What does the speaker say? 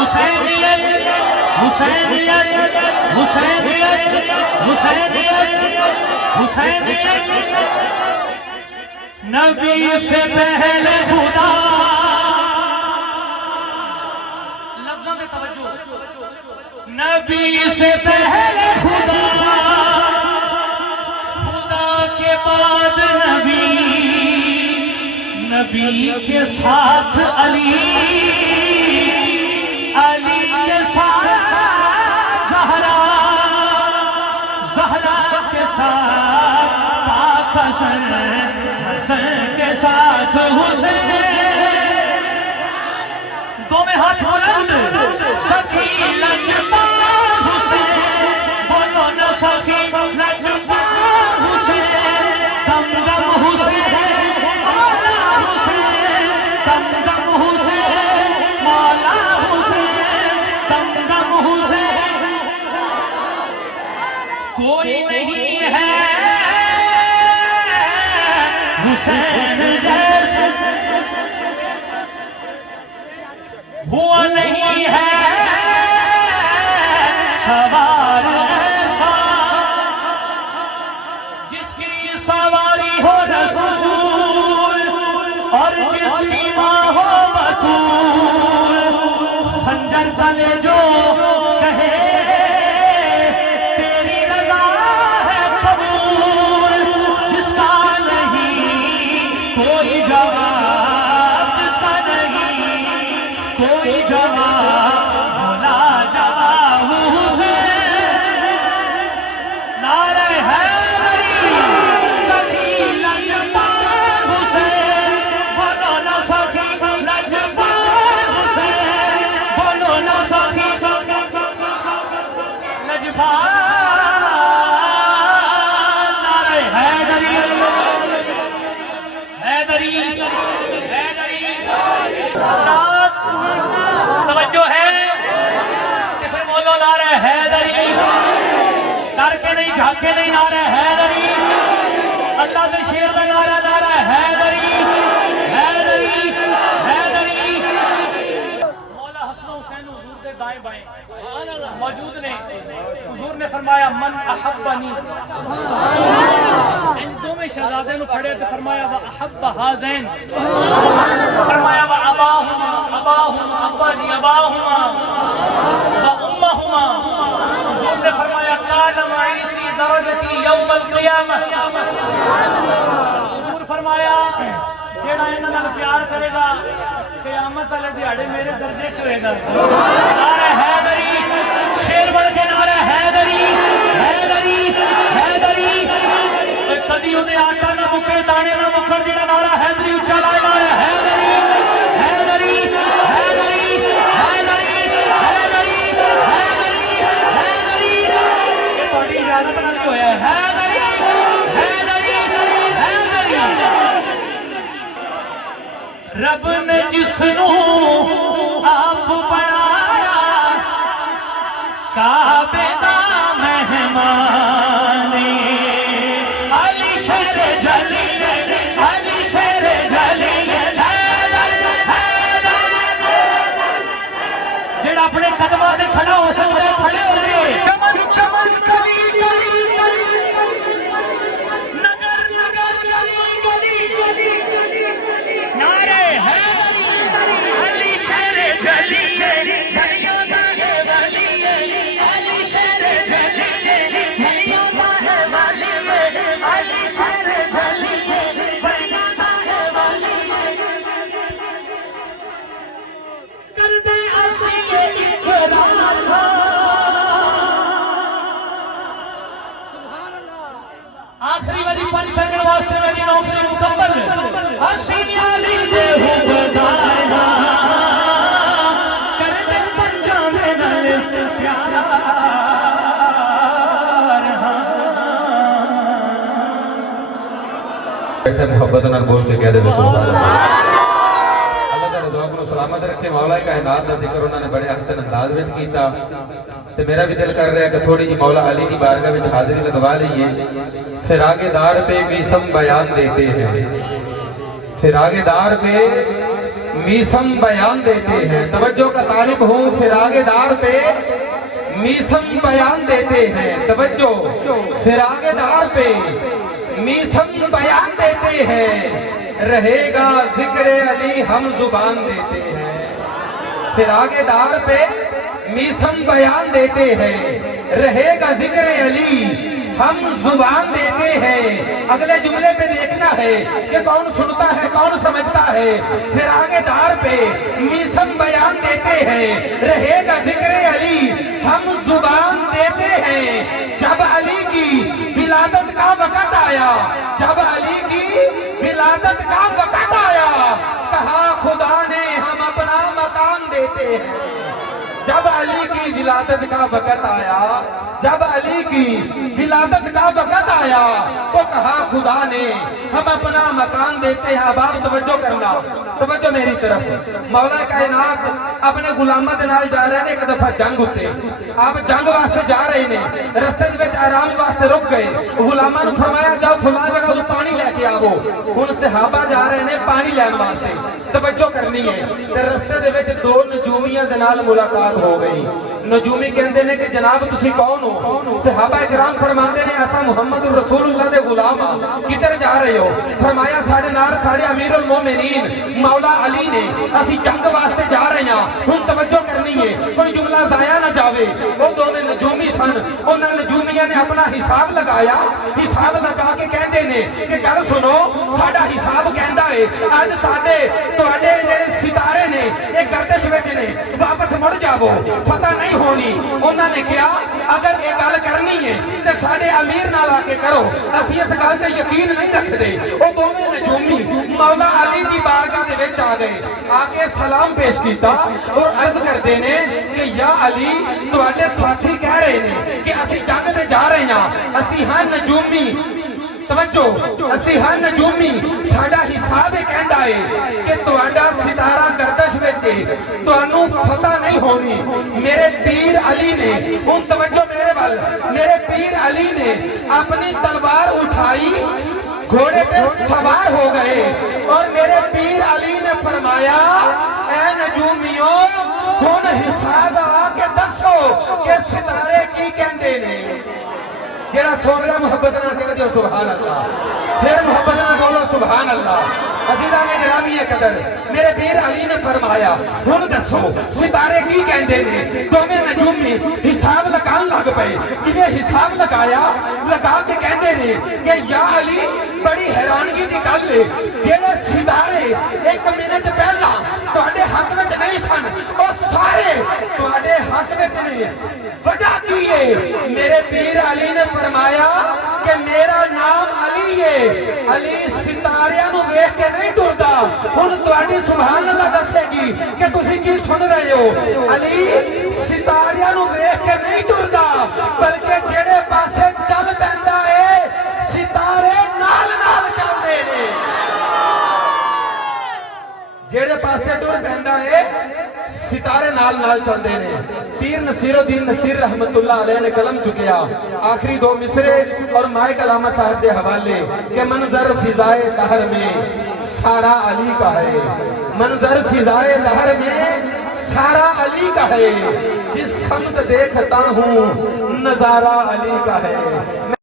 حسینیت حسینیت حسینیت حسینیت حسینیت نبی سے پہلے خدا لفظوں میں توجہ نبی سے پہلے خدا خدا کے بعد نبی نبی کے ساتھ علی علی کے ساتھ زہرا زہرا کے ساتھ پاک حسن حسن کے ساتھ حسین دو میں ہاتھ بلند سخی لجپال حسین بولو نا سخی لجپال حسین دم دم حسین مولا حسین دم دم حسین مولا حسین دم دم حسین کوئی نہیں ہے حسین جیسا ہوا نہیں ہے سوار ایسا جس کی سواری ہو رسول اور جس کی ماں ہو بطول خنجر تلے جو کہے تیری رضا ہے قبول جس کا نہیں کوئی جواب جس کا نہیں کوئی جواب بھولا جواب حسین نعرہ حیدری سخی لجپال حسین بولو نا سخی لجپال حسین بولو نا سخی لجپال نعرہ حیدری حیدری حیدری توجہ ہے کہ پھر بولو نعرہ حیدری ڈر کے نہیں جھانک کے نہیں نعرہ حیدری اللہ کے شیر کا نعرہ نعرہ حیدری حیدری حیدری مولا حسن حسین حضور کے دائیں بائیں موجود نے حضور نے فرمایا من احبنی ان دو میں شہزادے نے پڑھے تو فرمایا وہ احب ہازین فرمایا وہ اباہما اباہما ابا جی اباہما و امہما حضور نے فرمایا کان معی فی درجتی یوم القیامہ حضور فرمایا جیڑا انہاں نال پیار کرے گا قیامت والے دیہاڑے میرے درجے چ ہوئے گا نعرہ حیدری شیر بن کے نعرہ حیدری حیدری حیدری کدی اندے آٹا نہ مکے دانے نہ مکھن جڑا نعرہ حیدری اچھا لائے نعرہ حیدری حیدری حیدری حیدری حیدری حیدری حیدری یہ تھوڑی اجازت نال جو ہے حیدری حیدری حیدری رب نے جس نو آپ بنایا کعبے دا مہمان علی شیر جلی علی شیر جلی جڑا اپنے قدموں سے کھڑا ہو سکتا ہے کھڑے ہو گئے چمن چمن گلی گلی نگر نگر گلی گلی نعرہ حیدری علی شیر جلی بھلیا باغے والی علی شیر جلی بھلیا باغے والی علی شیر جلی بھلیا باغے والی کر دے اسی اقرار آخری والی 5 سیکنڈ واسطے میری نوکری مکمل اسی علی دے ہو بدائنا کر دے پنجام نال پیار بیٹھے محبت نال بول کے کہہ دے سبحان اللہ اللہ تعالی دعا کو سلامت رکھے مولا کائنات دا ذکر انہوں نے بڑے احسن انداز وچ کیتا تے میرا بھی دل کر رہا ہے کہ تھوڑی جی مولا علی کی بارگاہ وچ حاضری لگوا لئیے فراغ دار پہ بھی سم بیان دیتے ہیں فراغ دار پہ मीसम बयान देते हैं, तवज्जो का तालिब हूँ फिर आगे दार पे मीसम बयान देते हैं, तवज्जो फिर आगे दार पे मीसम बयान देते हैं, रहेगा जिक्र अली हम जुबान देते हैं। फिर आगे दार पे मीसम बयान देते हैं, रहेगा जिक्र अली हम जुबान देते हैं। अगले जुमले पे देखना है कि कौन सुनता है कौन समझता है। फिर आगे दार पे मीसम बयान देते हैं, रहेगा जिक्र अली हम जुबान देते हैं। जब अली की विलादत का वक़्त आया, जब अली की विलादत का वक़्त आया, कहा खुदा ने हम अपना मकान देते हैं। जब अली की विलादत का वक़्त आया, जब अली की विलादत का वक़्त आया, तो कहा खुदा ने हम अपना मकान देते हैं। अब आप तवज्जो करना, तवज्जो मेरी तरफ। मौला कायनात अपने गुलामां दे नाल जा रहे ने, एक दफा जंग उत्ते आप जंग वास्ते जा रहे ने, रस्ते दे विच आराम वास्ते रुक गए। गुलामां नूं फरमाया जाओ फलां जगह तो पानी लेके आवो। हुण सहाबा जा रहे ने पानी लैण वास्ते, तवज्जो करनी है। ते रस्ते दे विच दो नजूमियां दे नाल मुलाकात हो गई। नजूमी कहते हैं कि जनाब तुसी कौन हो? सहाबा इकराम फरमाते ने असा मुहम्मद रसूलुल्लाह दे गुलाम हां। किधर जा रहे हो? फरमाया साडे नाल साडे अमीरुल मोमिनीन मौला अली ने, असी जंग वास्ते जा रहे हां। हुण तवज्जो करनी है, कोई जुमला जाया ना जावे। वो दोवें नजूमी सन, उन्हां नजूमियां ने अपना हिसाब लगाया। हिसाब लगा के कहते ने कि गल सुनो, साडा हिसाब कहंदा है अज साडे तुहाडे जेहड़े सितारे ने ये गर्दिश विच ने, वापस मुड़ जावो, फतह नहीं होनी। उन्होंने कहा अगर ये गल करनी है तो साडे अमीर नाल आके करो, असीं इस गल ते यकीन नहीं रखते। वो दोवें नजूमी मौला अली दी बारगाह दे विच आ गए, आके सलाम पेश किया और अर्ज करते ने कि या अली तुहाडे साथी कह रहे ने कि असीं जंग ते जा रहे हां, असीं हां नजूमी। तवज्जो, असीं हां नजूमी, साडा हिसाब ये कहंदा है कि तुहाडा सितारा गर्दिश विच है, तुहानू फतह नहीं होनी। मेरे पीर अली ने, हुण तवज्जो मेरे वल, मेरे पीर अली ने अपनी तलवार उठाई, घोड़े पे सवार हो गए और मेरे पीर अली ने फरमाया ऐ नजूमियों हुण हिसाब आके दसो कि सितारे की कहंदे ने। जेड़ा सुन रहा मुहब्बत नाल कह दियो सुभान अल्लाह, फिर मुहब्बत नाल बोलो सुभान अल्लाह। अजीज़ां ने गिरामी कदर, मेरे पीर अली ने फरमाया हुण दसो सितारे की कहंदे ने। दोवें नजूमी हिसाब लगान लग पे। जिवें हिसाब लगाया, लगा के कहंदे ने कि या अली बड़ी हैरानगी दी गल है, जेड़े सितारे एक मिनट पहला तुहाडे हक विच नहीं सन, ओ सारे तुहाडे हक विच ने। वजह की है? मेरे पीर अली ने फरमाया कि मेरा नाम अली है, अली सितारियां नूं वेख के नहीं टुरदा। हुण तुहाडी सुभान अल्लाह दसेगी कि तुसीं की सुन रहे हो। अली सितारियां नूं वेख के नहीं टुरदा, बल्कि जेड़े पासे चल पैंदा है सितारे नाल नाल चलदे ने। जेड़े पासे टुर पैंदा है सितारे नाल नाल चलदे ने। पीर नसीरुद्दीन नसीर रहमतुल्लाह अलैह ने कलम चुकिया, आखिरी दो मिसरे और माए कलामा साहब के हवाले के मंजर फिजाए दहर में सारा अली का है। मंजर फिजाए दहर में सारा अली का है, जिस समत देखता हूँ नजारा अली का है।